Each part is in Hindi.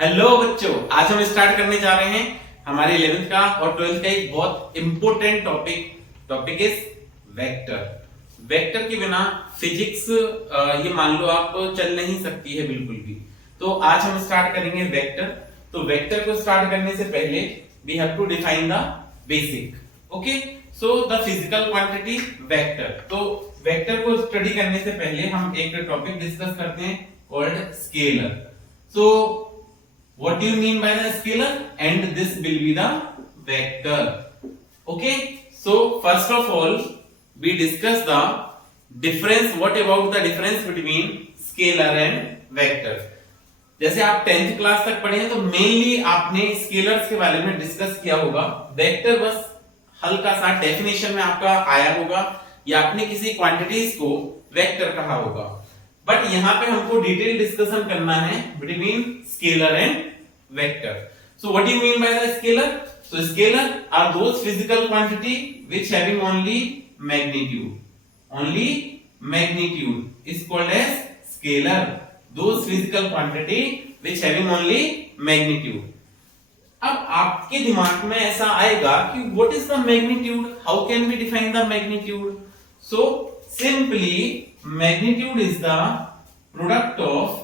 हेलो बच्चों, आज हम स्टार्ट करने जा रहे हैं हमारे 11th का और 12th का एक बहुत important topic is vector. Vector के बिना फिजिक्स ये मान लो आप चल नहीं सकती है बिल्कुल भी। तो आज हम स्टार्ट करेंगे वेक्टर। तो वेक्टर को स्टार्ट करने से पहले we have to define the basic. Okay, so the physical quantity vector. तो वेक्टर को स्टडी करने से पहले हम एक टॉपिक डिस्कस करते हैं called scalar. So what do you mean by the scalar? And this will be the vector. Okay, so first of all we discuss the difference. What about the difference between scalar and vector? जैसे आप 10th क्लास तक पढ़े हैं तो मेनली आपने स्केलर्स के बारे में डिस्कस किया होगा। वेक्टर बस हल्का सा डेफिनेशन में आपका आया होगा या आपने किसी क्वांटिटीज को वेक्टर कहा होगा। बट यहाँ पे हमको डिटेल डिस्कशन करना है between scalar and vector. So what you mean by the scalar? So scalar are those physical quantity which having only magnitude. Only magnitude is called as scalar. Those physical quantity which having only magnitude. अब आपके दिमाग में ऐसा आएगा कि what is the magnitude, how can we define the magnitude? So simply magnitude is the product of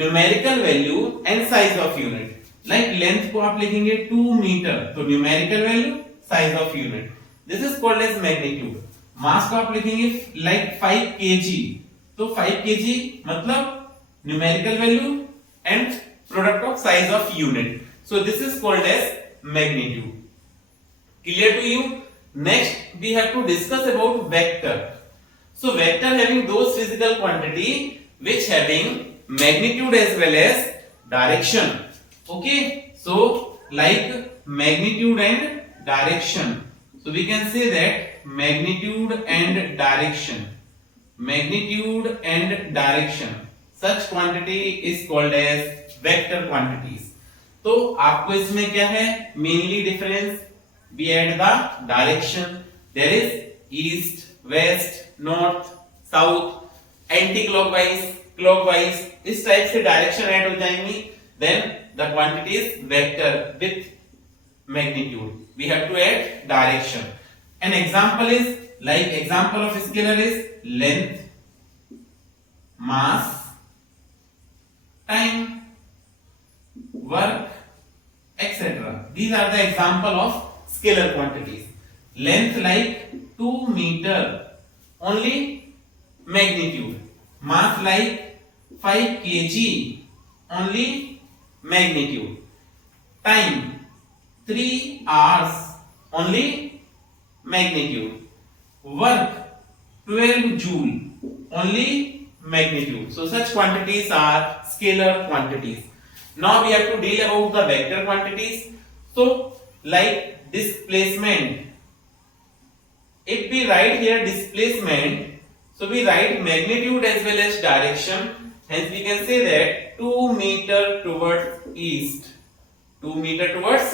numerical value and size of unit. Like length को आप लिखेंगे 2 मीटर, तो numerical value, size of unit, this is called as magnitude. mass को आप लिखेंगे like 5 kg, तो 5 kg मतलब numerical value and product of size of unit. So this is called as magnitude. Clear to you? Next we have to discuss about vector. So vector having those physical quantity which having magnitude as well as direction. Okay, so like magnitude and direction. So we can say that magnitude and direction. Magnitude and direction. Such quantity is called as vector quantities. तो आपको इसमें क्या है mainly difference? We add the direction. There is east, west, north, south, anticlockwise, clockwise, इस टाइप से डायरेक्शन ऐड हो जाएंगी। Then the quantity is vector with magnitude. We have to add direction. An example is like example of scalar is length, mass, time, work, etcetera. These are the example of scalar quantities. Length like 2 metre, only magnitude. Mass like 5 kg, only magnitude. Time 3 hours, only magnitude. Work 12 joule, only magnitude. So such quantities are scalar quantities. Now we have to deal about the vector quantities. So like displacement. If we write here displacement, so we write magnitude as well as direction. Hence we can say that 2 meter towards east. 2 meter towards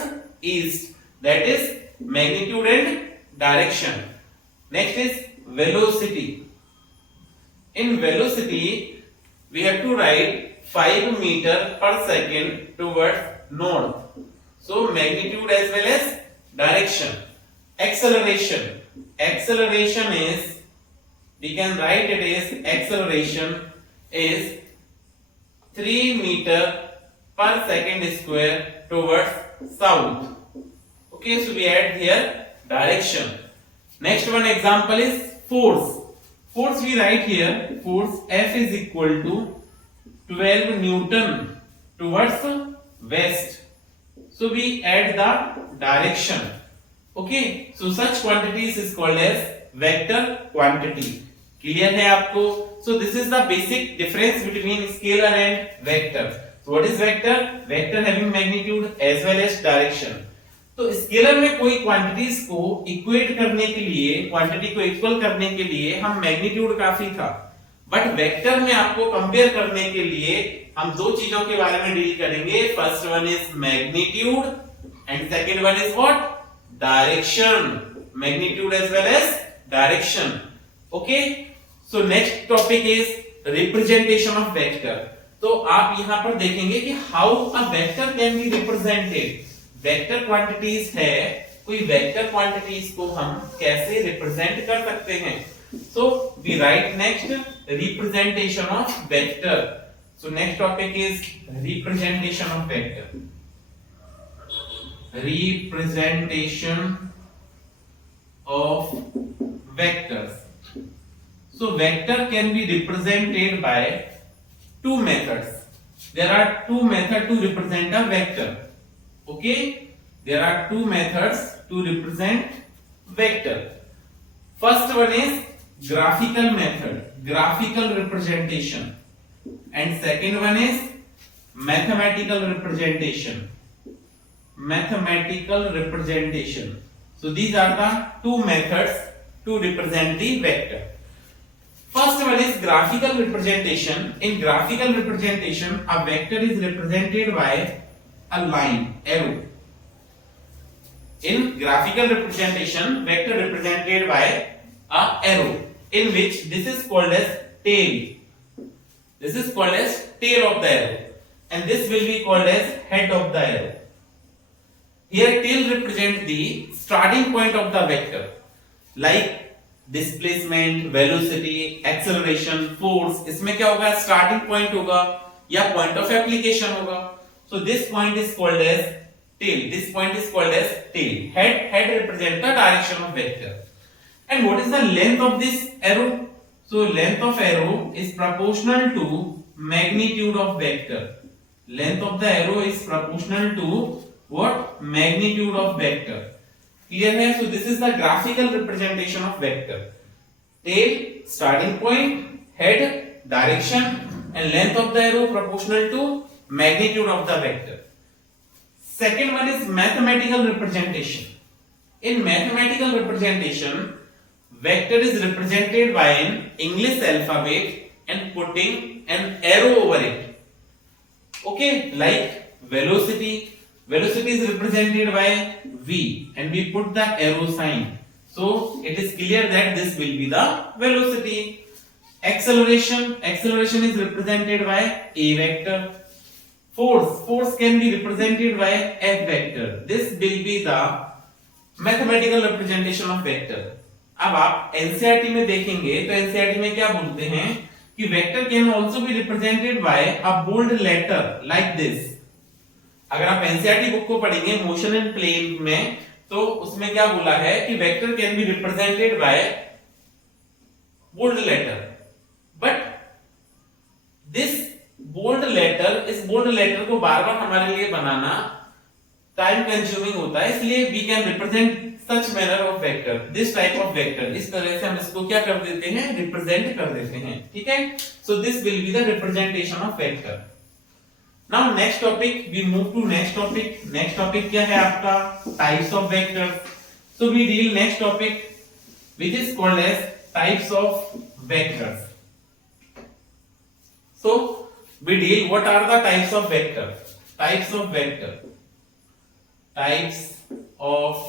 east. That is magnitude and direction. Next is velocity. In velocity, we have to write 5 meter per second towards north. So magnitude as well as direction. Acceleration. Acceleration is, we can write it as acceleration is 3 meter per second square towards south. Okay, so we add here direction. Next one example is force. Force we write here, force F is equal to 12 Newton towards west. So we add the direction. Okay, so such quantities is called as vector quantity. Clear है आपको? So this is the basic difference between scalar and vector. So what is vector? Vector having magnitude as well as direction. तो स्केलर में कोई क्वांटिटीज को इक्वेट करने के लिए, क्वांटिटी को इक्वल करने के लिए हम मैग्नीट्यूड काफी था। बट वेक्टर में आपको कंपेयर करने के लिए हम दो चीजों के बारे में डील करेंगे। First one is magnitude and second one is what? Direction. Magnitude as well as direction. Okay, so next topic is representation of vector. तो आप यहां पर देखेंगे कि how a vector can be represented. Vector quantities है, कोई वेक्टर क्वांटिटीज को हम कैसे रिप्रेजेंट कर सकते हैं। So we write next representation of vector. So next topic is representation of vector. Representation of vectors. So vector can be represented by two methods. There are two methods to represent a vector. Okay, there are two methods to represent vector. First one is graphical method, graphical representation, and second one is mathematical representation. Mathematical representation. So these are the two methods to represent the vector. First one is graphical representation. In graphical representation, a vector is represented by a line, arrow. In graphical representation, vector represented by a arrow, in which this is called as tail. This is called as tail of the arrow, and this will be called as head of the arrow. Here tail represents the starting point of the vector, like displacement, velocity, acceleration, force. इसमें क्या होगा, starting point होगा या point of application होगा. So this point is called as tail. This point is called as tail. Head represents the direction of vector. And what is the length of this arrow? So length of arrow is proportional to magnitude of vector. Length of the arrow is proportional to what? Magnitude of vector. Clear है? So this is the graphical representation of vector. Tail, starting point, head, direction, and length of the arrow proportional to magnitude of the vector. Second one is mathematical representation. In mathematical representation, vector is represented by an English alphabet and putting an arrow over it. Okay, like velocity. Velocity is represented by v and we put the arrow sign, so it is clear that this will be the velocity. Acceleration is represented by a vector. Force can be represented by f vector. This will be the mathematical representation of vector. अब आप एनसीईआरटी में देखेंगे तो एनसीईआरटी में क्या बोलते हैं कि vector can also be represented by a bold letter like this. अगर आप एनसीईआरटी बुक को पढ़ेंगे मोशन एंड प्लेन में, तो उसमें क्या बोला है कि vector can be represented by bold letter, but this bold letter, इस बोल्ड लेटर को बार बार हमारे लिए बनाना टाइम कंज्यूमिंग होता है, इसलिए we can represent such manner of vector, this type of vector. इस तरह से हम इसको क्या कर देते हैं, रिप्रेजेंट कर देते हैं। ठीक है, so this will be the representation of vector. Now next topic, we move to next topic. Next topic क्या है आपका, types of vectors. So we deal next topic which is called as types of vectors. So we deal what are the types of vector. Types of vector. Types of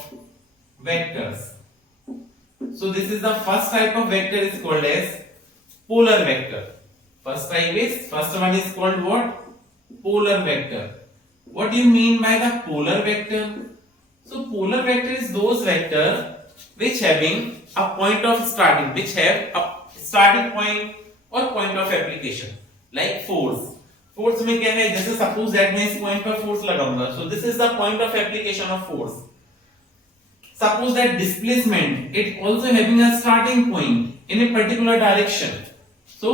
vectors. So this is the first type of vector is called as polar vector. First one is called what? Polar vector. What do you mean by the polar vector? So polar vector is those vector which having a point of starting, which have a starting point or point of application, like force. Force में क्या है, जैसे suppose that मैं इस point पर force लगाऊंगा, so this is the point of application of force. Suppose that displacement, it also having a starting point in a particular direction. So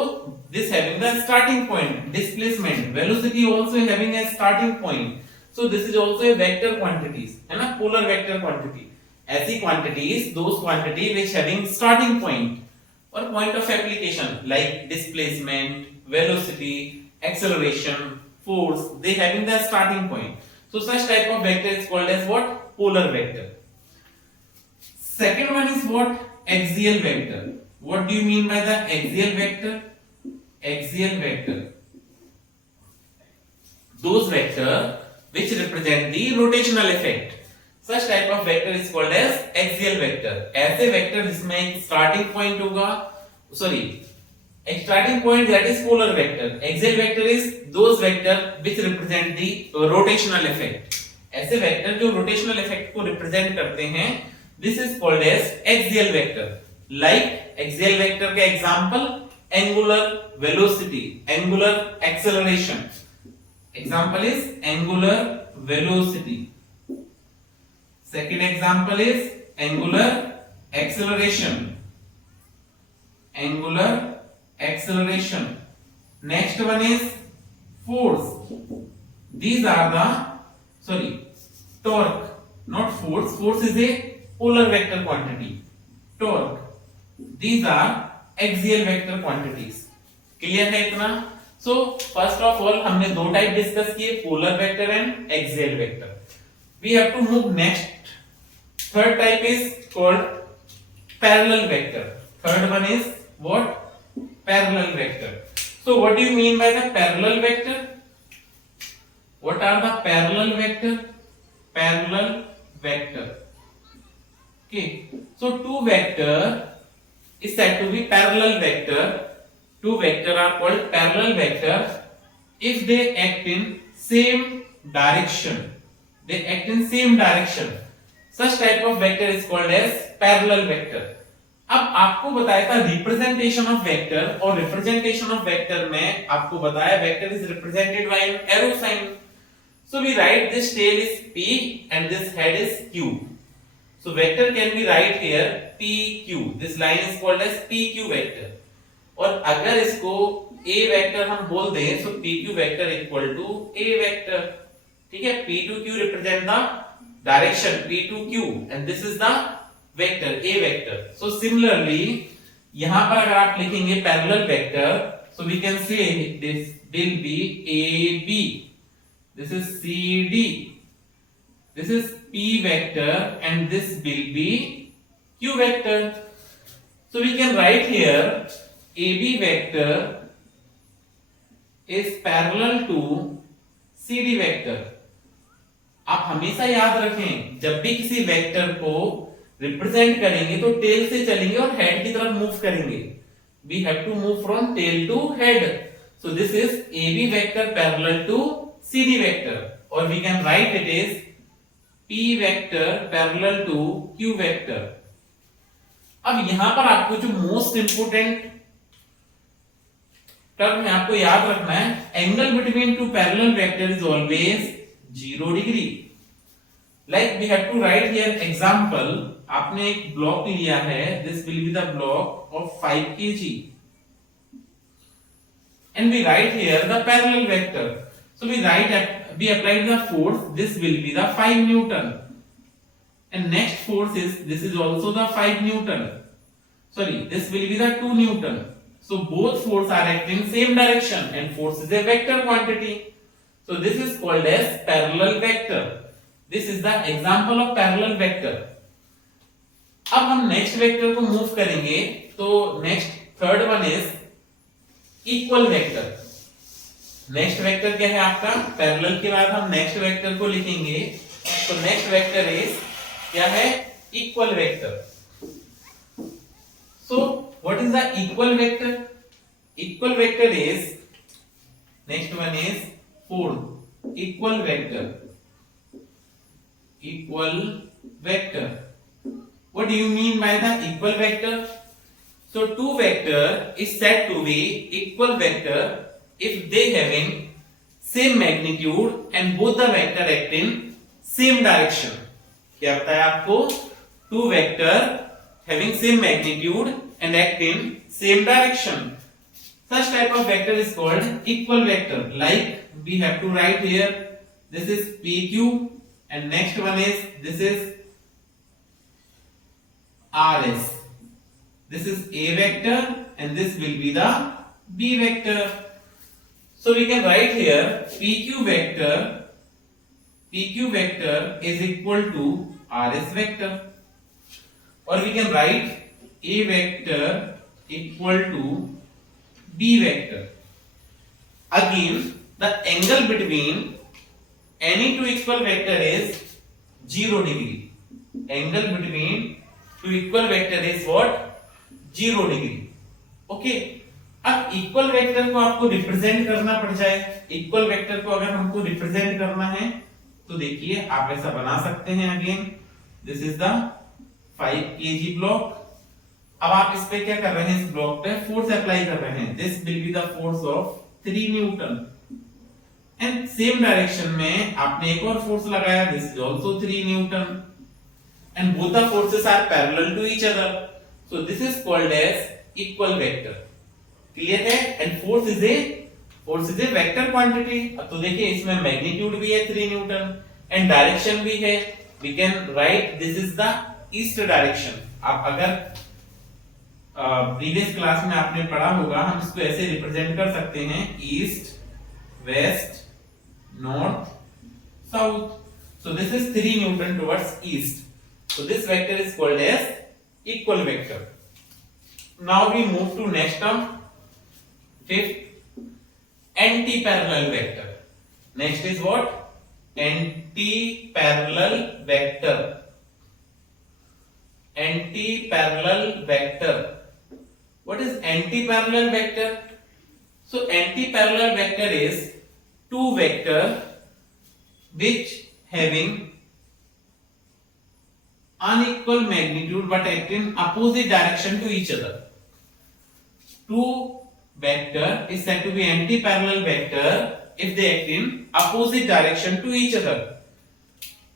this having the starting point, displacement, velocity also having a starting point. So this is also a vector quantities, है ना, polar vector quantity. ऐसी quantities, those quantity which having starting point or point of application like displacement, velocity, acceleration, force, they having the starting point. So such type of vector is called as what? Polar vector. Second one is what? Axial vector. What do you mean by the axial vector? Axial vector, those vector which represent the rotational effect. Such type of vector is called as axial vector. ऐसे vector जिसमें एक starting point होगा, A starting point, that is polar vector. Axial vector is those vector which represent the rotational effect. ऐसे वेक्टर जो रोटेशनल इफेक्ट को रिप्रेजेंट करते हैं, this is called as axial vector. Like axial vector का example angular velocity, angular acceleration. Example is angular velocity. Second example is angular acceleration, angular acceleration. Next one is force. These are the torque, not force. Force is a polar vector quantity. Torque. These are axial vector quantities. Clear है इतना? So first of all हमने दो टाइप डिस्कस किए, polar vector and axial vector. We have to move next. Third type is called parallel vector. Third one is what? Parallel vector. So what do you mean by the parallel vector? What are the parallel vector? Parallel vector. Okay. So two vector is said to be parallel vector. Two vector are called parallel vector if they act in same direction. They act in same direction. Such type of vector is called as parallel vector. अब आपको बताया था रिप्रेजेंटेशन ऑफ वेक्टर, और रिप्रेजेंटेशन ऑफ वेक्टर में आपको बताया vector is represented by an arrow sign. So we write this tail is p and this head is q. So vector can be write here pq. This line is called as pq vector. और अगर इसको a वेक्टर हम बोल दें, so pq vector equal to a vector. ठीक है, p to q represent the direction p to q and this is the vector a vector. So similarly यहां पर अगर आप लिखेंगे parallel vector, so we can say this will be ab, this is cd, this is p vector and this will be q vector. So we can write here ab vector is parallel to cd vector. आप हमेशा याद रखें, जब भी किसी वेक्टर को रिप्रेजेंट करेंगे तो टेल से चलेंगे और हेड की तरफ मूव करेंगे. We have to move from tail to head. So this is AB vector parallel to CD vector, और we can write it is P vector parallel to Q vector. अब यहां पर आपको जो मोस्ट इंपोर्टेंट टर्म है आपको याद रखना है, angle between two parallel vector is always 0 degree. Like we have to write here example. आपने एक ब्लॉक लिया है, this will be the block of 5 kg and we write here the parallel vector. So we applied the force, this will be the 5 Newton, and next force is, this is also the 5 Newton, this will be the 2 Newton. So both force are acting same direction and force is a vector quantity. So this is called as parallel vector. This is the example of parallel vector. अब हम नेक्स्ट वेक्टर को मूव करेंगे, तो next third one is equal vector. Next vector क्या है आपका? पैरेलल के बाद हम नेक्स्ट वेक्टर को लिखेंगे, तो नेक्स्ट वेक्टर इज क्या है? Equal vector. So what is the equal vector? Equal vector is, next one is fourth, equal vector. Equal vector. What do you mean by the equal vector? So two vector is said to be equal vector if they having same magnitude and both the vector act in same direction. क्या बताया आपको? Two vector having same magnitude and act in same direction. Such type of vector is called equal vector. Like we have to write here, this is PQ and next one is, this is RS. This is A vector and this will be the B vector. So we can write here PQ vector is equal to RS vector, or we can write A vector equal to B vector. Again, the angle between any two equal vector is 0 degree. Angle between two equal vector is what? 0 degree. Okay. अब इक्वल वेक्टर को आपको रिप्रेजेंट करना पड़ जाए, इक्वल वेक्टर को अगर हमको रिप्रेजेंट करना है तो देखिए आप ऐसा बना सकते हैं। Again this is the 5 kg block. अब आप इस पे क्या कर रहे हैं, इस ब्लॉक पे फोर्स अप्लाई कर रहे हैं। This will be the force of 3 Newton and same direction में आपने एक और फोर्स लगाया, this is also 3 Newton and both the forces are parallel to each other, so this is called as equal vector। Clear है? and force is a vector quantity। अब तो देखिए इसमें मैग्नीट्यूड भी है 3 न्यूटन एंड डायरेक्शन भी है। we can write this is the east direction। आप अगर प्रीवियस क्लास में आपने पढ़ा होगा, हम इसको ऐसे रिप्रेजेंट कर सकते हैं, east, west, north, south. so this is 3 newton towards east, so this vector is called as equal vector। now we move to next term, fifth, anti-parallel vector। next is what? anti-parallel vector। anti-parallel vector, what is anti-parallel vector? so anti-parallel vector is two vector which having unequal magnitude but act in opposite direction to each other। two vector is said to be anti-parallel vector if they act in opposite direction to each other।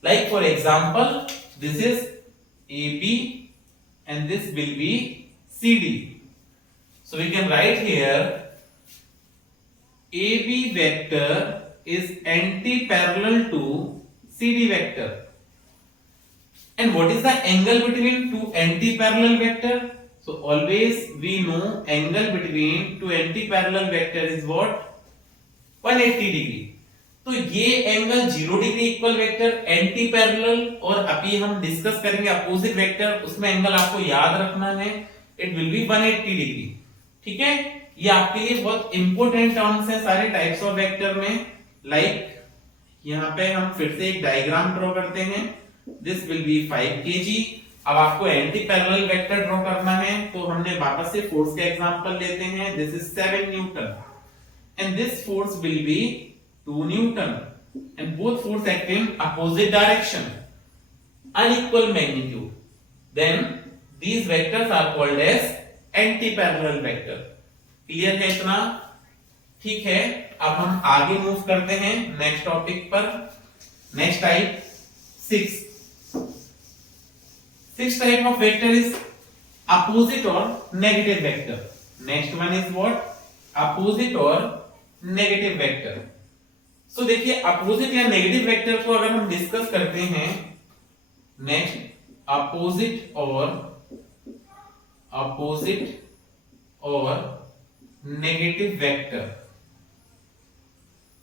like for example, this is AB and this will be CD। so we can write here AB vector is anti-parallel to CD vector। and what is the angle between two anti-parallel vector? so always we know angle between two anti-parallel vector is what? 180 degree। तो ये angle 0 degree equal vector, anti parallel, और अभी हम डिस्कस करेंगे अपोजिट वेक्टर, उसमें एंगल आपको याद रखना है, इट विल बी 180 डिग्री। ठीक है, ये आपके लिए बहुत इंपॉर्टेंट टर्म्स हैं सारे टाइप्स ऑफ वेक्टर में। लाइक यहाँ पे हम फिर से एक डायग्राम ड्रॉ करते हैं, दिस विल बी 5 kg। अब आपको एंटी पैरेलल वेक्टर ड्रॉ करना है तो हमने वापस से फोर्स का एग्जांपल लेते हैं, this is 7 newton and this force will be 2 newton and both force act in opposite direction, unequal magnitude, then these vectors are called as anti parallel vector. Clear है इतना? ठीक है, अब हम आगे मूव करते हैं नेक्स्ट टॉपिक पर। Next type 6 type of vector is opposite or negative vector। next one is what? opposite or negative vector। so देखिए opposite या negative vector को अगर हम डिस्कस करते हैं, next opposite or negative vector।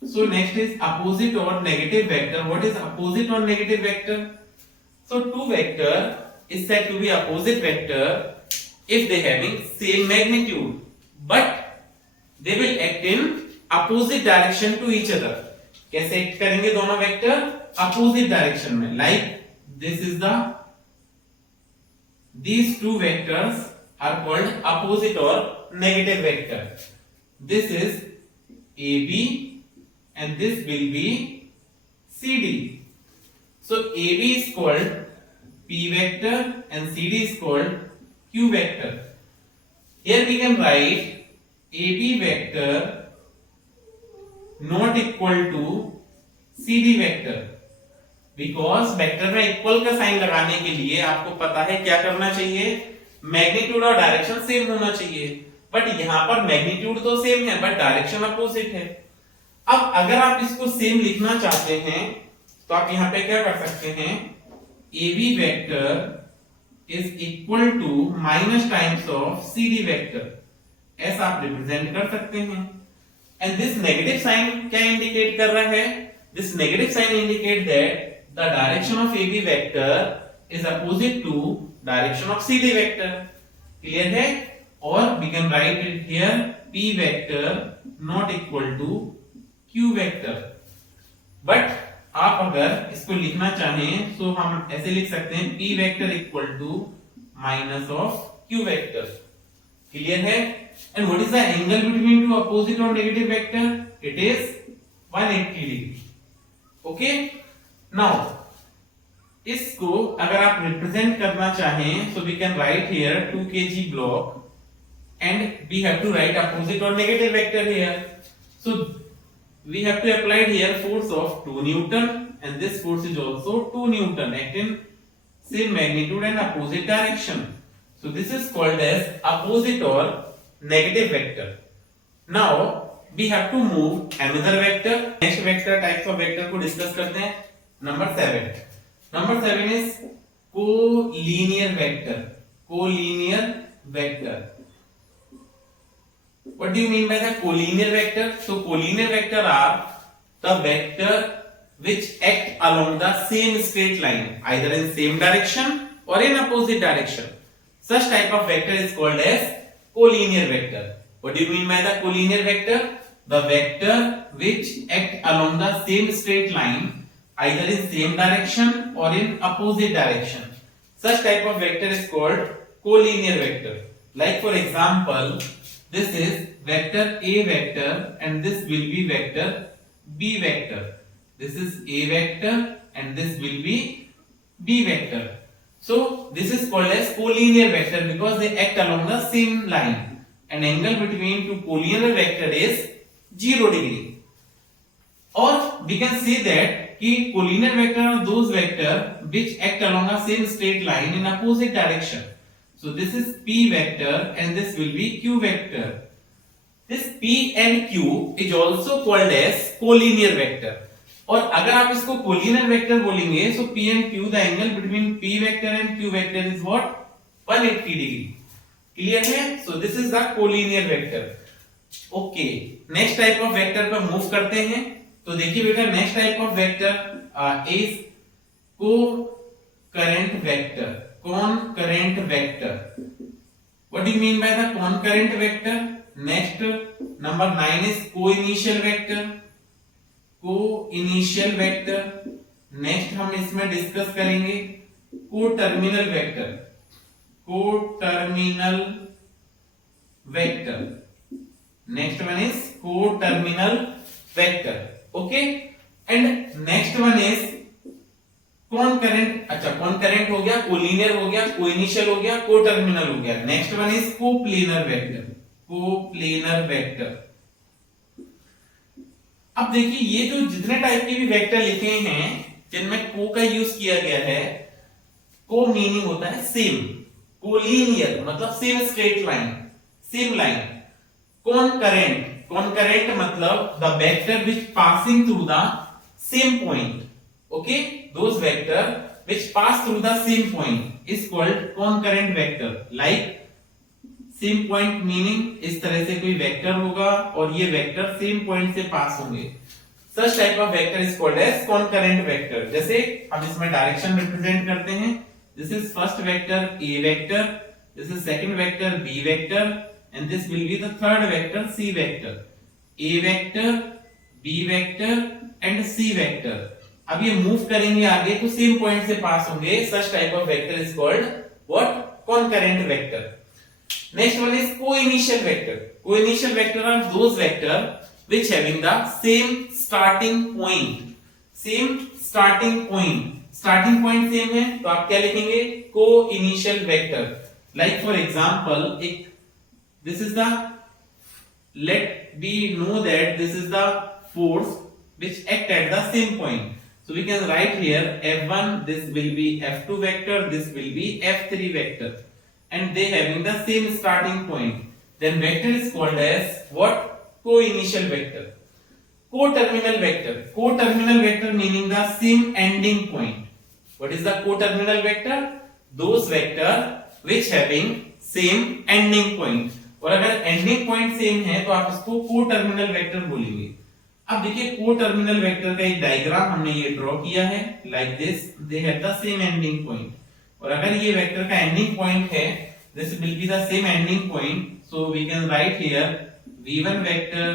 so next is opposite or negative vector। what is opposite or negative vector? so two vector is said to be opposite vector if they having same magnitude but they will act in opposite direction to each other। कैसे एक्ट करेंगे दोनों वेक्टर? अपोजिट डायरेक्शन में। Like this is the, these two vectors are called opposite or negative vector। this is AB and this will be CD। so AB is called P vector and CD is called Q vector। here we can write AB vector not equal to CD vector because vector में इक्वल का साइन लगाने के लिए आपको पता है क्या करना चाहिए, मैग्नीट्यूड और डायरेक्शन सेम होना चाहिए, बट यहां पर मैग्नीट्यूड तो सेम है बट डायरेक्शन अपोजिट है। अब अगर आप इसको सेम लिखना चाहते हैं तो आप यहां पे क्या कर सकते हैं, AB vector is equal to minus times of CD vector, ऐसा आप रिप्रेजेंट कर सकते हैं। एंड दिस नेगेटिव साइन क्या इंडिकेट कर रहा है? This negative sign indicate that the direction of AB vector is opposite to direction of CD vector। Clear है? और we can write it here P vector not equal to Q vector। But आप अगर इसको लिखना चाहें तो हम ऐसे लिख सकते हैं P vector equal to minus of Q vector. Clear है? And what is the angle between two opposite or negative vector? It is 180 degree. Okay. Now इसको अगर आप रिप्रेजेंट करना चाहें, so we can write here 2 kg block and we have to write opposite or negative vector here. So we have to apply here force of 2 Newton and this force is also 2 Newton act in same magnitude and opposite direction. So this is called as opposite or negative vector. Now we have to move another vector. Next vector types of vector को discuss करते हैं. Number 7. Number 7 is collinear vector. Collinear vector. What do you mean by the collinear vector? So collinear vector are the vector which act along the same straight line, either in same direction or in opposite direction. Such type of vector is called as collinear vector. What do you mean by the collinear vector? The vector which act along the same straight line, either in same direction or in opposite direction. Such type of vector is called collinear vector. Like for example, this is vector A vector and this will be vector B vector. This is A vector and this will be B vector. So this is called as collinear vector because they act along the same line. An angle between two collinear vector is 0 degree. Or we can say that कि collinear vector are those vector which act along a same straight line in opposite direction. So this is P vector and this will be Q vector. This P and Q is also called as collinear vector. और अगर आप इसको collinear vector बोलेंगे, so P and Q, the angle between P vector and Q vector is what? 180 degree. Clear है? So this is the collinear vector. Okay. Next type of vector पर move करते हैं. तो देखिए बेटा, next type of vector is concurrent vector. Concurrent vector. What do you mean by the concurrent vector? Next, number 9 is co-initial vector. Co-initial vector. Next हम इसमें डिस्कस करेंगे co-terminal vector. Co-terminal vector. Next one is co-terminal vector. Okay. And next one is concurrent. अच्छा, concurrent हो गया, collinear हो गया, co-initial हो गया, co-terminal हो गया. Next one is coplanar vector. coplanar vector. अब देखिए, ये जो जितने टाइप के भी वेक्टर लिखे हैं जिनमें को का यूज किया गया है, को मीनिंग होता है सेम, कोलिनियर मतलब same straight line, same line. Concurrent, concurrent मतलब the vector which passing through the same point. Okay, those vector which pass through the same point is called concurrent vector. Like same point meaning इस तरह से कोई वेक्टर होगा और ये वेक्टर सेम पॉइंट से पास होंगे. Such type of vector is called as concurrent vector. जैसे हम इसमें डायरेक्शन रिप्रेजेंट करते हैं. This is first vector A vector, this is second vector B vector and this will be the third vector C vector. A vector, B vector and C vector. अब ये मूव करेंगे आगे तो सेम पॉइंट से पास होंगे. Such type of vector is called what? कॉनकरेंट vector. Next one is co-initial vector. Co-initial vector are those vector which having the same starting point. Same starting point. Starting point same है तो आप क्या लिखेंगे? Co-initial vector. Like for example, this is the, let we know that this is the force which act at the same point. So we can write here F1. This will be F2 vector. This will be F3 vector. And they having the same starting point, then vector is called as what? Co-initial vector. Co-terminal vector. Co-terminal vector meaning the same ending point. What is the co-terminal vector? Those vector which having same ending point. और अगर ending point same है तो आप इसको co-terminal vector बोलेंगे. अब देखिए co-terminal vector का एक डायग्राम हमने ये ड्रॉ किया है. Like this, they have the same ending point. और अगर ये वेक्टर का एंडिंग पॉइंट है, this will be the same ending point. So we can write here v1 vector,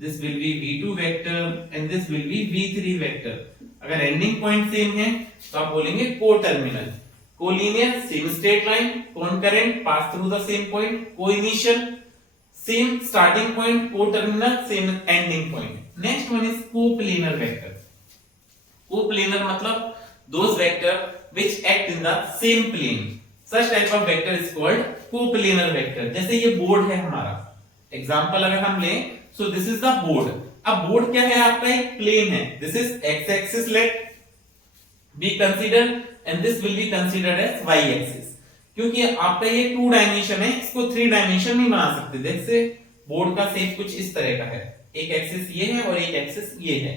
this will be v2 vector and this will be v3 vector. अगर एंडिंग पॉइंट सेम है तो आप बोलेंगे coterminal. Collinear same straight line, concurrent pass through the same point, coinitial same starting point, co-terminal, same ending point. Next one is coplanar vector. Coplanar मतलब those vector which act in the same plane. Such type of vector is called coplanar vector. जैसे ये बोर्ड है हमारा, एग्जाम्पल अगर हम लें, so this is the board. अब बोर्ड क्या है आपका, एक प्लेन है. This is x axis let be considered and this will be considered as y axis. क्योंकि आपका ये 2 डायमेंशन है, इसको 3 डायमेंशन नहीं बना सकते. जैसे बोर्ड का शेप कुछ इस तरह का है, एक एक्सिस ये है और एक एक्सिस ये है.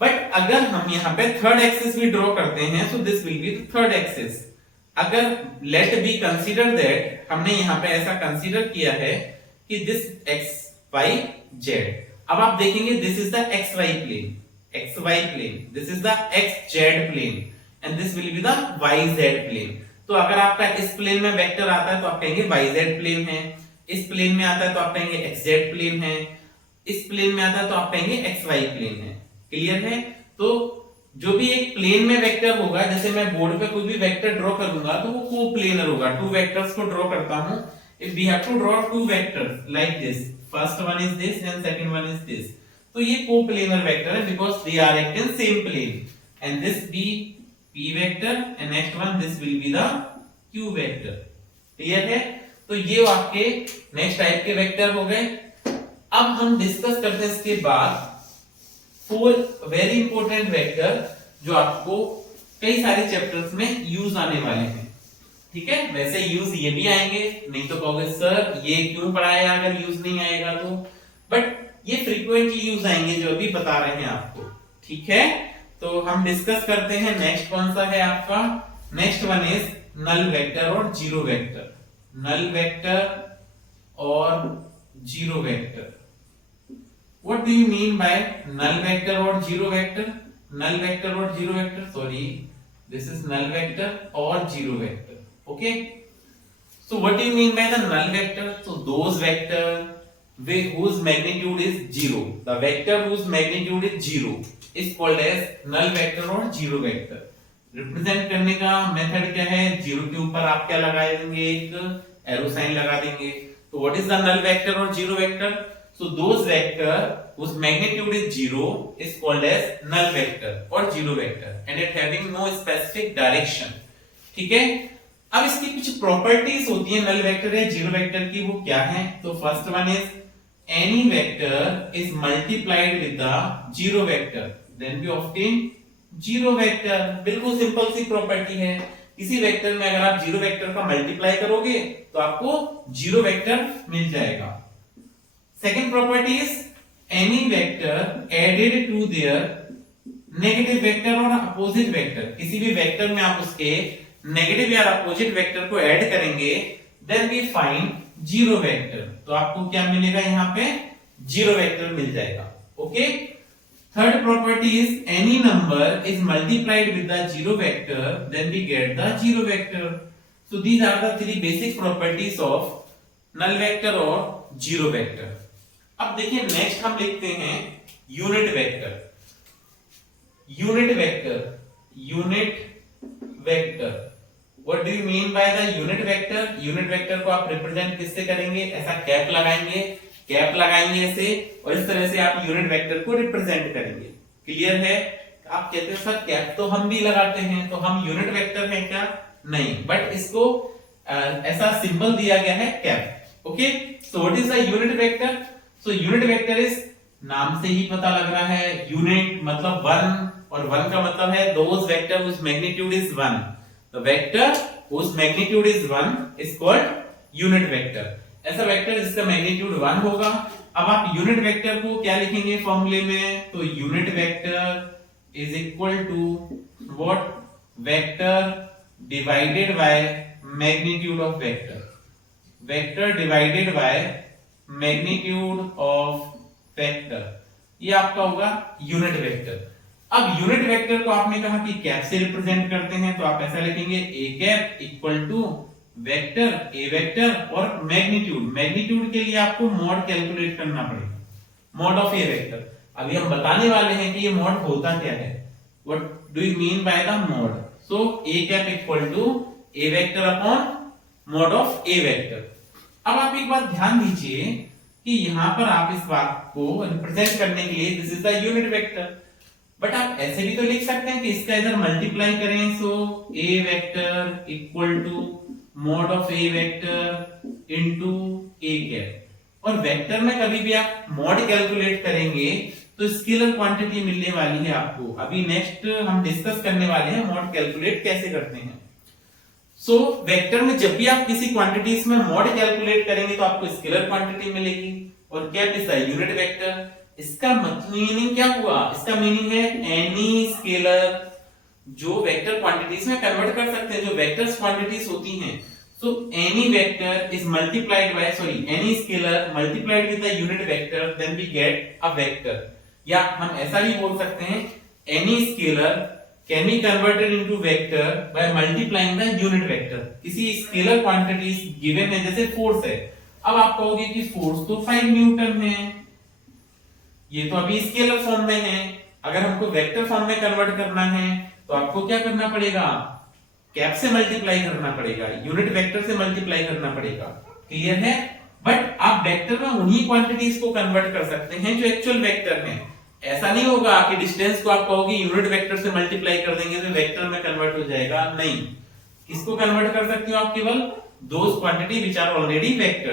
बट अगर हम यहाँ पे थर्ड एक्सिस भी ड्रॉ करते हैं, सो this will be the third axis. अगर लेट बी कंसीडर दैट, हमने यहाँ पे ऐसा कंसीडर किया है कि दिस एक्स वाई जेड. अब आप देखेंगे this is the X Y plane, X Y plane, this is the X Z plane and this will be the Y Z plane. तो अगर आपका इस प्लेन में वेक्टर आता है तो आप कहेंगे yz प्लेन है, इस प्लेन में आता है तो आप कहेंगे xz प्लेन है, इस प्लेन में आता है तो आप कहेंगे xy प्लेन है. क्लियर है? तो जो भी एक प्लेन में वेक्टर होगा, जैसे मैं बोर्ड पे कोई भी वेक्टर ड्रॉ करूंगा तो वो कोप्लेनर होगा. 2 वेक्टर्स को ड्रॉ करता हूं, if we have to draw 2 vectors like this, first one is this and second one is this, तो ये कोप्लेनर वेक्टर है because they are act in same plane. And this be P vector and next one this will be the Q vector. Clear है? तो ये आपके नेक्स्ट टाइप के वेक्टर हो गए. अब हम डिस्कस करते हैं इसके बाद 4 वेरी इंपॉर्टेंट वेक्टर जो आपको कई सारे चैप्टर्स में यूज आने वाले हैं. ठीक है, वैसे यूज ये भी आएंगे, नहीं तो कहोगे सर ये क्यों पढ़ाया अगर यूज नहीं आएगा तो, बट ये फ्रीक्वेंटली यूज आएंगे जो अभी बता रहे हैं आपको. ठीक है, तो हम डिस्कस करते हैं. नेक्स्ट कौन सा है आपका, next one is null vector और जीरो वेक्टर. नल वेक्टर और zero vector. What do you mean by null vector और जीरो वेक्टर? नल वेक्टर और zero vector, sorry this is null vector और zero vector. Okay, so what do you mean by the null vector? So those vector whose magnitude is 0, the vector whose magnitude is 0 is called as null vector or zero vector. Represent करने का मेथड क्या है, जीरो के ऊपर आप क्या लगा देंगे, एक एरो साइन लगा देंगे. तो what is the null vector और zero vector? So those vector whose magnitude is 0 is called as null vector or zero vector and it having no specific direction. ठीक है, अब इसकी कुछ प्रॉपर्टीज होती है नल वेक्टर या जीरो वेक्टर की, वो क्या है? तो first one is any vector is multiplied with the zero vector then we obtain zero vector. बिल्कुल सिंपल सी प्रॉपर्टी है. किसी वेक्टर में अगर आप जीरो वेक्टर का मल्टीप्लाई करोगे तो आपको जीरो वेक्टर मिल जाएगा. Second property is any vector added to their negative vector और opposite vector. किसी भी वेक्टर में आप उसके नेगेटिव या अपोजिट वेक्टर को ऐड करेंगे then we find zero vector. तो आपको क्या मिलेगा, यहाँ पे जीरो वेक्टर मिल जाएगा. Okay, third property is any number is multiplied with the zero vector then we get the zero vector. So these are the 3 basic properties of null vector और जीरो वेक्टर. अब देखिए नेक्स्ट हम लिखते हैं unit vector. Unit vector, unit vector. What do you mean by the unit vector? Unit vector को आप रिप्रेजेंट किससे करेंगे, ऐसा कैप लगाएंगे, कैप लगाएंगे ऐसे, और इस तरह से आप यूनिट वेक्टर को रिप्रेजेंट करेंगे. क्लियर है? आप कहते हैं सर कैप तो हम भी लगाते हैं, तो हम यूनिट वेक्टर हैं क्या? नहीं, बट इसको ऐसा सिंबल दिया गया है cap. Okay, so what is the unit vector? So unit vector is, नाम से ही पता लग रहा है, यूनिट मतलब 1 और 1 का मतलब है those vector whose magnitude is 1. The vector whose magnitude is 1 is called unit vector. ऐसा वेक्टर जिसका मैग्नीट्यूड 1 होगा. अब आप यूनिट वेक्टर को क्या लिखेंगे फॉर्मूले में? तो unit vector is equal to what, vector divided by magnitude of vector. Vector divided by magnitude of vector, ये आपका होगा यूनिट वेक्टर. अब यूनिट वेक्टर को आपने कहा कि कैप से रिप्रेजेंट करते हैं, तो आप ऐसा लिखेंगे A cap equal to vector, A vector और मैग्नीट्यूड. मैग्नीट्यूड के लिए आपको मॉड कैलकुलेट करना पड़ेगा, मॉड ऑफ ए वेक्टर. अभी हम बताने वाले हैं कि ये मॉड होता क्या है. What do you mean by the mod? So A cap equal to A vector upon mod of A vector. अब आप एक बात ध्यान दीजिए कि यहां पर आप इस बात को रिप्रेजेंट करने के लिए this is the unit vector, but आप ऐसे भी तो लिख सकते हैं कि इसका इधर मल्टीप्लाई करें, so A vector equal to mod of A vector into A cap. और वेक्टर में कभी भी आप मॉड कैलकुलेट करेंगे तो स्केलर क्वांटिटी मिलने वाली है आपको। अभी नेक्स्ट हम डिस्कस करने वाले हैं मॉड कैलकुलेट कैसे करते हैं। सो वेक्टर में जब भी आप किसी क्वांटिटीज में मॉड कैलकुलेट करेंगे तो आपको स्केलर क्वांटिटी मिलेगी, और cap is the unit vector. इसका मीनिंग क्या हुआ? इसका मीनिंग है एनी स्केलर जो वेक्टर क्वांटिटीज में कन्वर्ट कर सकते हैं, जो वेक्टर्स क्वांटिटीज होती हैं। So any vector is multiplied by any scalar multiplied with the unit vector, then we get a vector. या हम ऐसा भी बोल सकते हैं any scalar can be converted into vector by multiplying the unit vector. किसी स्केलर क्वांटिटीज गिवन है, जैसे फोर्स है, अब आप कहोगे कि फोर्स तो 5 न्यूटन है, ये तो अभी स्केलर फॉर्म में है। अगर हमको वेक्टर फॉर्म में कन्वर्ट करना है तो आपको क्या करना पड़ेगा? कैप से मल्टीप्लाई करना पड़ेगा, यूनिट वेक्टर से मल्टीप्लाई करना पड़ेगा। क्लियर है? बट आप वेक्टर में उन्हीं क्वांटिटीज को कन्वर्ट कर सकते हैं जो एक्चुअल वेक्टर हैं। ऐसा नहीं होगा कि डिस्टेंस को आप कहोगे यूनिट वेक्टर से मल्टीप्लाई कर देंगे तो वेक्टर में कन्वर्ट हो जाएगा, नहीं। किसको कन्वर्ट कर सकते हो आप? केवल those quantity which are already vector.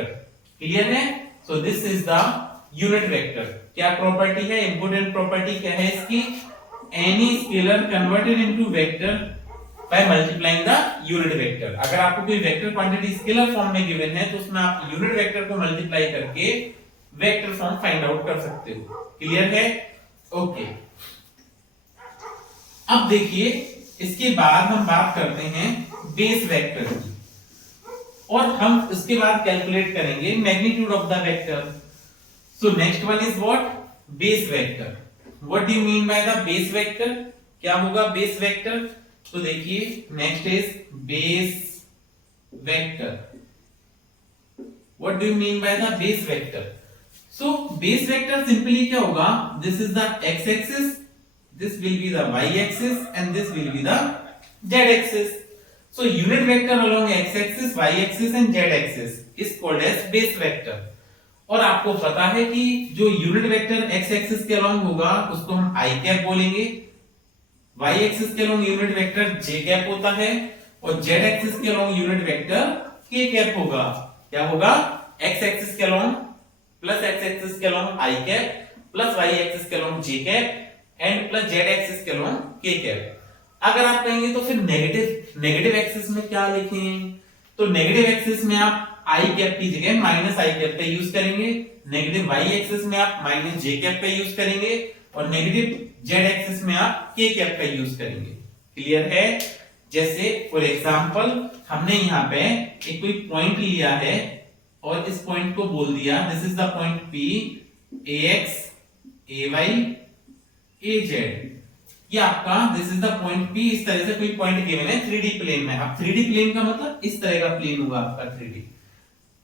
Clear है? So this is the unit vector. क्या प्रॉपर्टी है? इंपॉर्टेंट प्रॉपर्टी क्या है इसकी? Any scalar converted into vector by multiplying the unit vector. अगर आपको कोई वेक्टर क्वांटिटी स्केलर फॉर्म में गिवन है तो उसमें आप यूनिट वेक्टर को मल्टीप्लाई करके वेक्टर फॉर्म फाइंड आउट कर सकते हो। क्लियर है? ओके। अब देखिए इसके बाद हम बात करते हैं बेस वेक्टर की, और हम इसके बाद कैलकुलेट करेंगे magnitude of the vector. So next one is what? Base vector. What do you mean by the base vector? क्या होगा बेस वेक्टर? तो देखिए next is base vector. What do you mean by the base vector? So base vector simply क्या होगा? This is the x axis, this will be the y axis and this will be the z axis. So unit vector along x axis, y axis and z axis is called as base vector. और आपको पता है कि जो यूनिट वेक्टर x एक्सिस के अलोंग होगा उसको हम i कैप बोलेंगे, y एक्सिस के along unit vector j cap होता है, और z एक्सिस के along unit vector k cap होगा। क्या होगा? x एक्सिस के अलोंग प्लस x एक्सिस के along i cap plus y axis के along j cap and plus z axis के अलोंग k कैप। अगर आप कहेंगे तो फिर नेगेटिव एक्सिस में क्या लिखें? तो नेगेटिव एक्सिस में आप i कैप की जगह माइनस i कैप का यूज करेंगे, नेगेटिव y एक्सिस में आप माइनस j कैप का यूज करेंगे, और नेगेटिव z एक्सिस में आप k कैप का यूज करेंगे। क्लियर है? जैसे फॉर एग्जांपल हमने यहाँ पे एक कोई पॉइंट लिया है और इस पॉइंट को बोल दिया this is the point P, ax, ay, az। ये आपका this is the point P। इस तरह से कोई पॉइंट गिवन है 3D प्लेन में। अब 3D प्लेन का मतलब इस तरह का प्लेन होगा आपका 3D।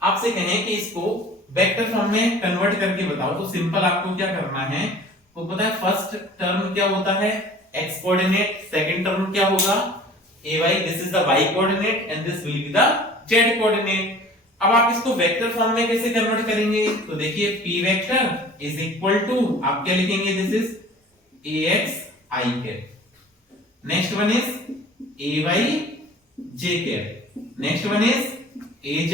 आपसे कहें कि इसको वेक्टर फॉर्म में कन्वर्ट करके बताओ, तो सिंपल आपको क्या करना है? वो पता है फर्स्ट टर्म क्या होता है? x coordinate. सेकंड टर्म क्या होगा? ay, this is the y coordinate and this will be the z coordinate. अब आप इसको वेक्टर फॉर्म में कैसे कन्वर्ट करेंगे? तो देखिए p vector is equal to आप क्या लिखेंगे? This is ax i cap, next one is ay j cap, next one is az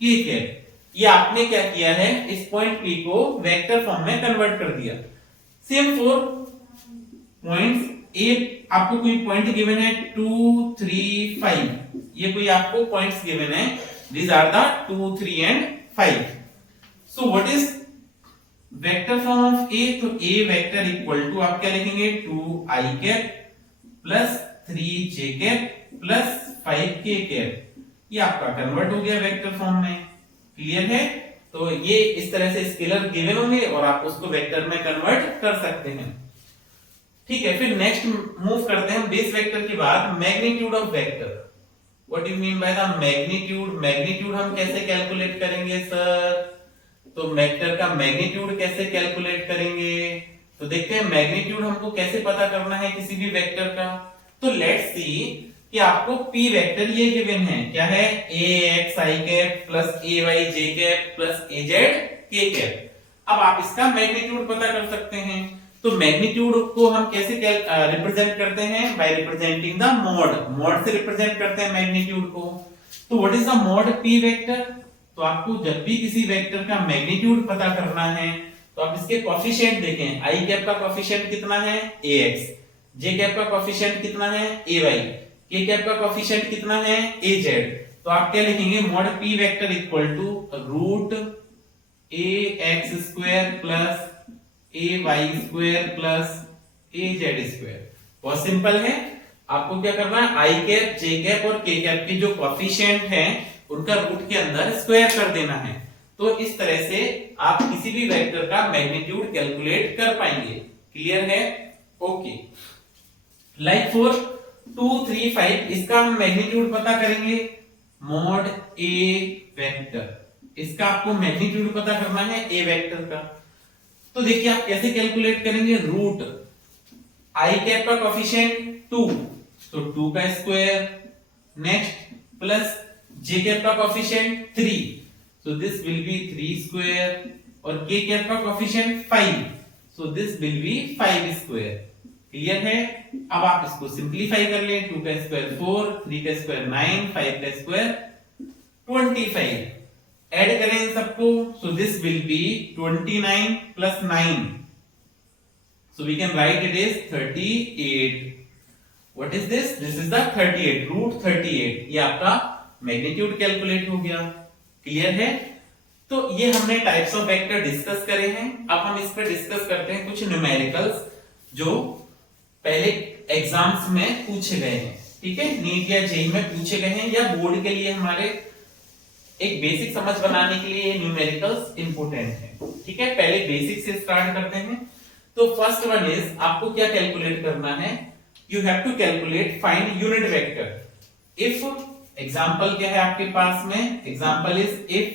k cap. ये आपने क्या किया है? इस पॉइंट p को वेक्टर फॉर्म में कन्वर्ट कर दिया। सेम फॉर पॉइंट्स a, आपको कोई पॉइंट गिवन है 2, 3, 5, ये कोई आपको पॉइंट्स गिवन है, these are the 2, 3 and 5. So what is vector form of A? तो A वेक्टर इक्वल टू आप क्या लिखेंगे? 2i cap plus 3j cap plus 5k cap. ये आपका कन्वर्ट हो गया वेक्टर फॉर्म में। क्लियर है? तो ये इस तरह से स्केलर गिवन होंगे और आप उसको वेक्टर में कन्वर्ट कर सकते हैं। ठीक है, फिर नेक्स्ट मूव करते हैं बेस वेक्टर के बाद magnitude of vector. What do you mean by the magnitude? Magnitude हम कैसे कैलकुलेट करेंगे सर? तो वेक्टर का मैग्नीट्यूड कैसे कैलकुलेट करेंगे? तो देखते हैं मैग्नीट्यूड हमको कैसे पता करना है किसी भी वेक्टर का। तो लेट्स सी कि आपको p वेक्टर ये गिवन है, क्या है, ax i cap plus ay j cap plus az k cap. अब आप इसका मैग्नीट्यूड पता कर सकते हैं। तो मैग्नीट्यूड को हम कैसे रिप्रेजेंट करते हैं, by representing the mod. Mod से रिप्रेजेंट करते हैं मैग्नीट्यूड को। तो what is the mod p vector? तो आपको जब भी किसी वेक्टर का मैग्नीट्यूड पता करना है तो आप इसके कोएफिशिएंट देखें। i कैप का कोएफिशिएंट कितना है, ax, j कैप का कोएफिशिएंट कितना है, ay, k कैप का कोएफिशिएंट कितना है, az। तो आप क्या लिखेंगे, mod p vector equal to root ax square plus ay square plus az square. बहुत सिंपल है। आपको क्या करना है, i कैप, j कैप और k कैप के जो कोएफिशिएंट हैं उनका रूट के अंदर स्क्वायर कर देना है। तो इस तरह से आप किसी भी वेक्टर का मैग्नीट्यूड कैलकुलेट कर पाएंगे। क्लियर है? ओके। लाइक फॉर 2 3 5 इसका हम मैग्नीट्यूड पता करेंगे। मॉड a वेक्टर, इसका आपको मैग्नीट्यूड पता करना है a वेक्टर का। तो देखिए आप कैसे कैलकुलेट करेंगे, रूट i कैप का कोएफिशिएंट 2, तो 2 का square, next plus j cap का coefficient 3, so this will be 3 square, और k कैप का coefficient 5, so this will be 5 square। Clear है? अब आप इसको सिंपलीफाई कर लें। 2 का स्क्वायर 4, 3 का स्क्वायर 9, 5 का स्क्वायर 25। ऐड करें इन सबको, so this will be 29 plus 9, so we can write it as 38। What is this? This is the 38, root 38। ये आपका मैग्नीट्यूड कैलकुलेट हो गया। क्लियर है? तो ये हमने टाइप्स ऑफ वेक्टर डिस्कस करे हैं। अब हम इस पर डिस्कस करते हैं कुछ न्यूमेरिकल्स जो पहले एग्जाम्स में पूछे गए हैं। ठीक है, नीट या जेईई में पूछे गए हैं, या बोर्ड के लिए हमारे एक बेसिक समझ बनाने के लिए न्यूमेरिकल्स इंपोर्टेंट है। ठीक है, पहले बेसिक से स्टार्ट करते हैं। तो फर्स्ट वन इज, आपको क्या कैलकुलेट करना है, you have to calculate find unit vector. If example क्या है आपके पास में, example is if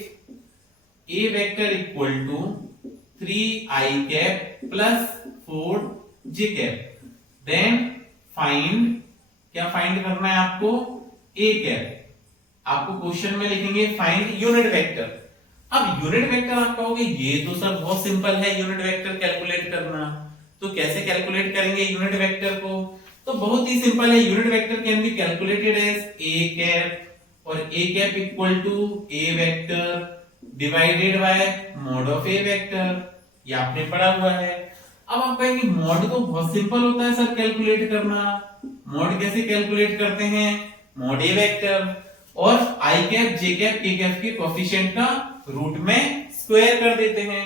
a vector equal to 3i cap plus 4j cap, then find, क्या फाइंड करना है आपको, a कैप। आपको क्वेश्चन में लिखेंगे फाइंड यूनिट वेक्टर। अब यूनिट वेक्टर आप कहोगे ये तो सर बहुत सिंपल है यूनिट वेक्टर कैलकुलेट करना, तो कैसे कैलकुलेट करेंगे यूनिट वेक्टर को? तो बहुत ही सिंपल है। Unit vector can be calculated as a cap, और a cap equal to a vector divided by mod of a vector. ये आपने पढ़ा हुआ है। अब आप कहेंगे मॉड तो बहुत सिंपल होता है सर कैलकुलेट करना, मॉड कैसे कैलकुलेट करते हैं, मॉड a वेक्टर और i cap, j cap, k cap के कोएफिशिएंट का रूट में स्क्वायर कर देते हैं।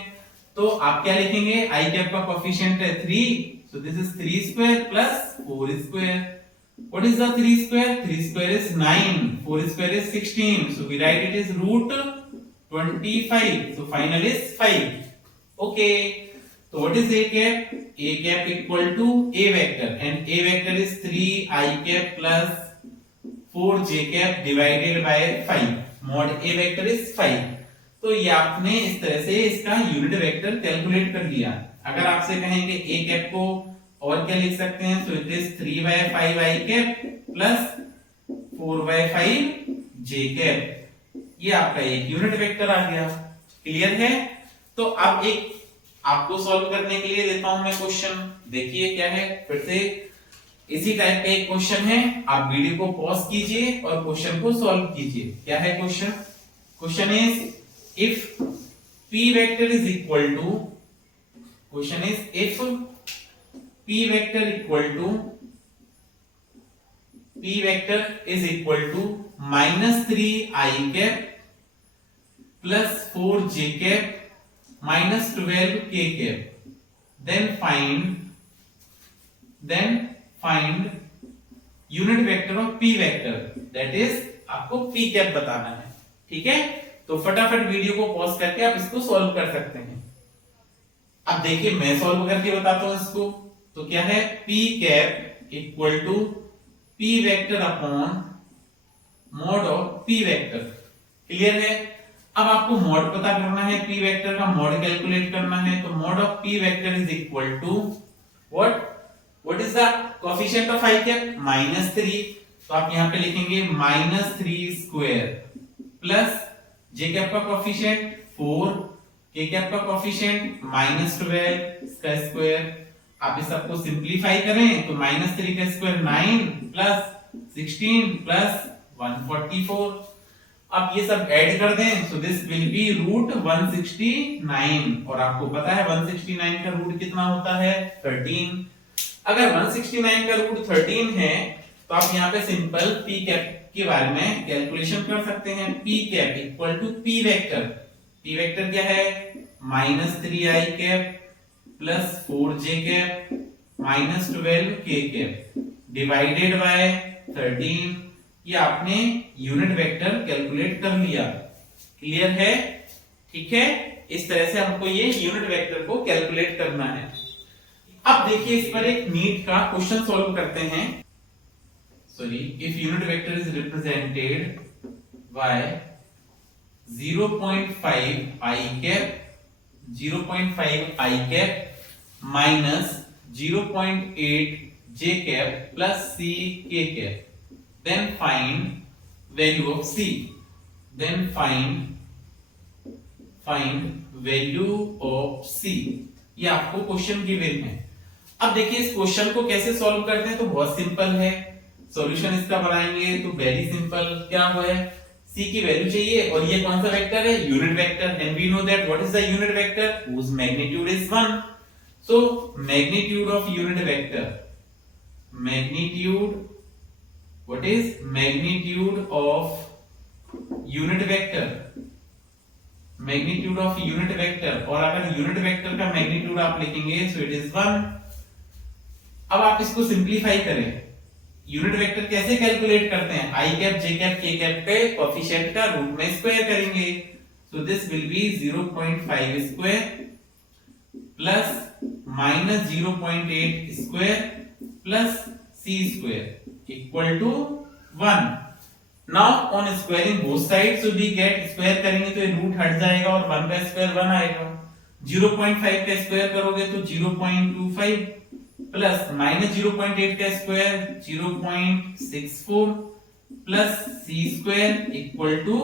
तो आप क्या लिखेंगे, i कैप का कोएफिशिएंट है 3, so this is 3 square plus 4 square। What is the 3 square? 3 square is 9, 4 square is 16, so we write it as root 25, so final is 5। Okay, so what is a cap? A cap equal to a vector, and a vector is 3i cap plus 4j cap divided by 5, mod a vector is 5। तो ये आपने इस तरह से इसका यूनिट वेक्टर कैलकुलेट कर लिया। अगर आपसे कहें कि a कैप को और क्या लिख सकते हैं, so it is 3/5i cap plus 4/5j cap. ये आपका एक यूनिट वेक्टर आ गया। क्लियर है? तो अब एक आपको सॉल्व करने के लिए देता हूं मैं क्वेश्चन। देखिए क्या है, फिर से इसी टाइप का एक क्वेश्चन है। आप वीडियो को पॉज कीजिए और क्वेश्चन को सॉल्व कीजिए। क्या है question? Question is if p vector is equal to, question is if p vector is equal to -3i cap plus 4j cap minus 12k cap, then find unit vector of p vector, that is आपको p कैप बताना है। ठीक है, तो फटाफट वीडियो को पॉज करके आप इसको सॉल्व कर सकते हैं। अब देखिए मैं सॉल्व करके बताता हूं इसको। तो क्या है, p cap equal to p vector upon mod of p vector. Clear है? अब आपको मॉड पता करना है, p वेक्टर का मॉड कैलकुलेट करना है। तो mod of p vector is equal to what is the coefficient of i cap, -3। तो आप यहाँ पे लिखेंगे -3 स्क्वायर प्लस जे कैप का कोफिशिएंट 4, के कैप का कोफिशिएंट -12 इसका स्क्वायर। आप इस सबको सिंपलीफाई करें तो -3 का स्क्वायर 9 प्लस 16 प्लस 144। आप ये सब ऐड कर दें so this will be root 169, और आपको पता है 169 का रूट कितना होता है 13। अगर 169 का रूट 13 है तो आप यहाँ पे सिंपल पी कैप के बारे में कैलकुलेशन कर सकते हैं। P cap equal to P vector. P vector क्या है -3i cap plus 4j cap minus 12 k cap divided by 13। ये आपने यूनिट वेक्टर कैलकुलेट कर लिया। क्लियर है? ठीक है, इस तरह से हमको ये यूनिट वेक्टर को कैलकुलेट करना है। अब देखिए इस पर एक नीट का क्वेश्चन सॉल्व करते हैं। Sorry, if unit vector is represented bye 0.5 i cap minus 0.8 j cap plus c k cap, then find value of c, then find value of c। ये आपको क्वेश्चन गिवन है। अब देखिए इस क्वेश्चन को कैसे सॉल्व करते हैं, तो बहुत सिंपल है। सॉल्यूशन इसका बनाएंगे तो वेरी सिंपल, क्या है c की वैल्यू चाहिए, और ये कौन सा वेक्टर है unit vector, and we know that what is the unit vector whose magnitude is 1। so magnitude of unit vector, magnitude, what is magnitude of unit vector, magnitude of unit vector, और अगर यूनिट वेक्टर का मैग्नीट्यूड आप लिखेंगे सो इट इज 1। अब आप इसको सिंपलीफाई करें। यूनिट वेक्टर कैसे कैलकुलेट करते हैं, i cap j cap k cap के कोएफिशिएंट का रूट में स्क्वायर करेंगे। So this will be 0.5 square plus minus 0.8 square plus c square equal to 1। Now on squaring both sides so we get, square करेंगे तो ये रूट हट जाएगा और 1 का स्क्वायर 1 आएगा। 0.5 का स्क्वायर करोगे तो 0.25 प्लस माइनस 0.8 का square 0.64 plus c square equal to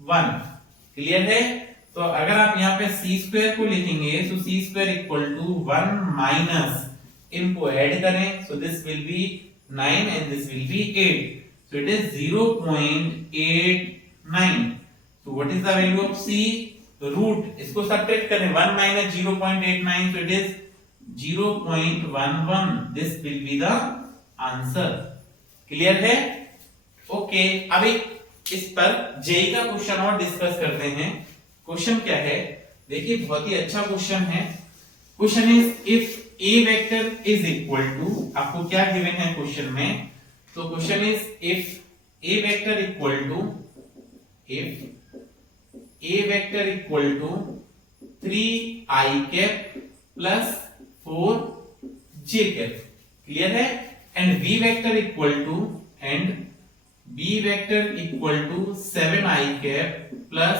1। Clear है? तो अगर आप यहाँ पे c स्क्वायर को लिखेंगे तो c square equal to 1 minus, इनको ऐड करें so this will be 9 and this will be 8, so it is 0.89। so what is the value of c, तो रूट इसको सब्ट्रैक्ट करें 1 minus 0.89 so it is 0.11, this will be the answer। Clear है? ओके, अब एक इस पर जेई का क्वेश्चन और डिस्कस करते हैं। क्वेश्चन क्या है देखिए, बहुत ही अच्छा क्वेश्चन है। Question is if a vector is equal to, आपको क्या गिवन है क्वेश्चन में, तो question is if a vector equal to, if a vector equal to 3i cap plus 4j cap. Clear है? And b vector equal to, and b vector equal to 7i cap plus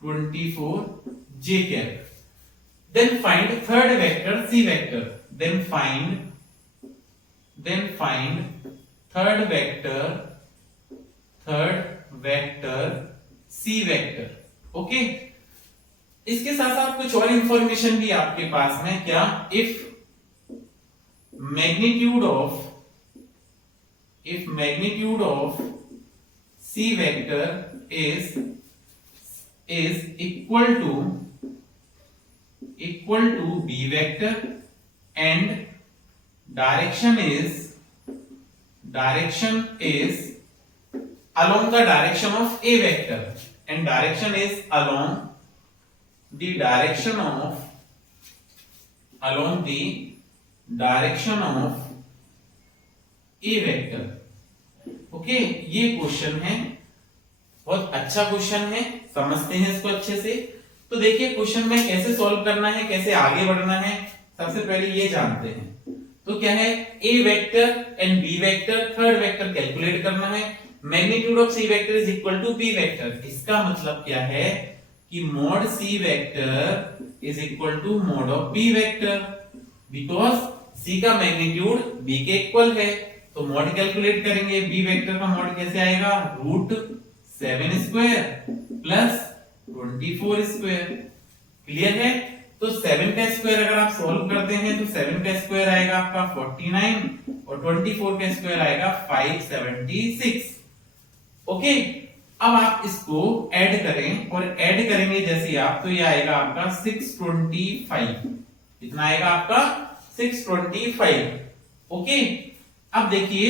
24j cap. then find third vector c vector, then find third vector c vector। Okay, इसके साथ साथ कुछ और इंफॉर्मेशन भी आपके पास में, क्या, if magnitude of c vector is equal to b vector and direction is along the direction of a vector, and direction is along the direction of a vector। Okay, ये क्वेश्चन है, बहुत अच्छा क्वेश्चन है, समझते हैं इसको अच्छे से। तो देखिए क्वेश्चन में कैसे सॉल्व करना है, कैसे आगे बढ़ना है, सबसे पहले ये जानते हैं। तो क्या है, a vector and b vector, third vector calculate करना है। Magnitude of c vector is equal to b vector, इसका मतलब क्या है कि mod c vector is equal to mod of b vector, because c का मैग्नीट्यूड b के इक्वल है। तो मॉड कैलकुलेट करेंगे, बी वेक्टर का मॉड कैसे आएगा, root 7 square plus 24 square. Clear है? तो 7 का स्क्वायर अगर आप सॉल्व करते हैं तो 7 का स्क्वायर आएगा आपका 49 और 24 का स्क्वायर आएगा 576। ओके, अब आप इसको ऐड करें और ऐड करेंगे जैसे आप, तो ये आएगा आपका 625। कितना आएगा आपका 625। ओके, अब देखिए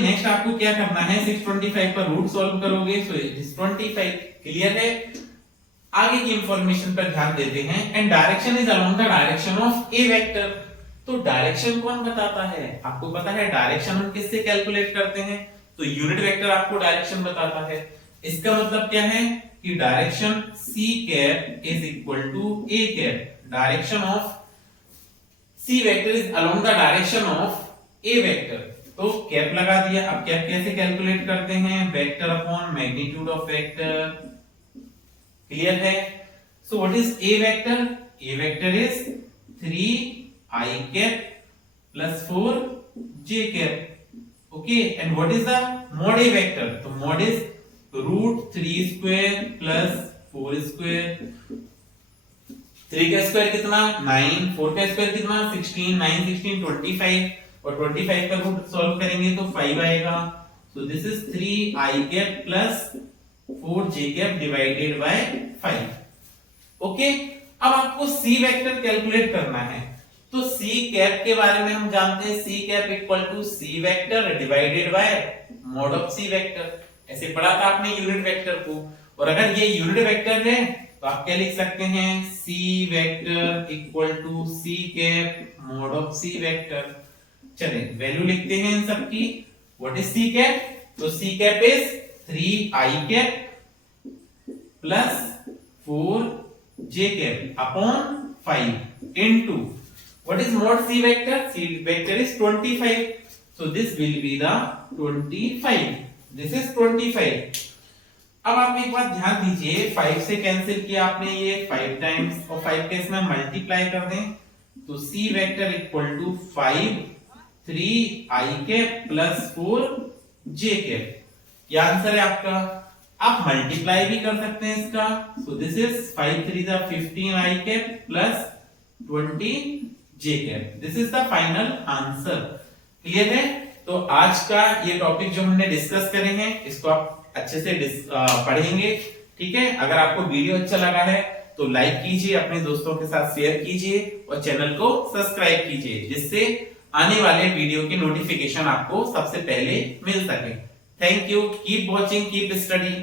नेक्स्ट आपको क्या करना है, 625 का रूट सॉल्व करोगे तो इट इज 25। क्लियर है? आगे की इंफॉर्मेशन पर ध्यान देते हैं। And direction is along the direction of A vector. तो डायरेक्शन कौन बताता है? आपको पता है डायरेक्शन हम किससे कैलकुलेट करते हैं? तो यूनिट वेक्टर आपको डायरेक्शन बताता है। इसका मतलब क्या है कि direction C cap is equal to A cap. Direction of C vector is along the direction of A vector. तो कैप लगा दिया। अब कैप कैसे कैलकुलेट करते हैं? Vector upon magnitude of vector. Clear है? So what is A vector? A vector is 3i cap plus 4j cap। okay, and what is the mod a vector? तो mod is root 3 square plus 4 square। 3 का स्क्वायर कितना 9, 4 का स्क्वायर कितना 16, 9 16 25 और 25 का रूट सॉल्व करेंगे तो 5 आएगा। so this is 3i cap plus 4j cap divided by 5। Okay, अब आपको सी वेक्टर कैलकुलेट करना है। तो सी कैप के बारे में हम जानते हैं, C cap equal to C vector divided by mod of C vector. ऐसे पढ़ा था आपने यूनिट वेक्टर को। और अगर ये यूनिट वेक्टर है तो आप क्या लिख सकते हैं, C vector equal to C cap mod of C vector. चलिए वैल्यू लिखते हैं इन सबकी। What is C cap? तो C cap is 3i cap plus 4j cap upon 5 into what is mod c vector? C vector is 25, so this will be the 25। this is 25। अब आप एक बात ध्यान दीजिए, 5 से कैंसिल किया आपने ये 5 टाइम्स और 5 के इसमें मल्टीप्लाई कर दें तो c vector equal to 5 3i cap plus 4j cap। ये आंसर है आपका। आप मल्टीप्लाई भी कर सकते हैं इसका। सो दिस इज 5 3 जा 15i cap plus 20j cap। This is the final answer. Clear है? तो आज का ये टॉपिक जो हमने डिस्कस करे हैं इसको आप अच्छे से पढ़ेंगे। ठीक है? अगर आपको वीडियो अच्छा लगा है तो लाइक कीजिए, अपने दोस्तों के साथ शेयर कीजिए और चैनल को सब्सक्राइब कीजिए, जिससे आने वाले वीडियो की नोटिफिकेशन आपको सबसे पहले मिल सके। Thank you. Keep watching, keep studying.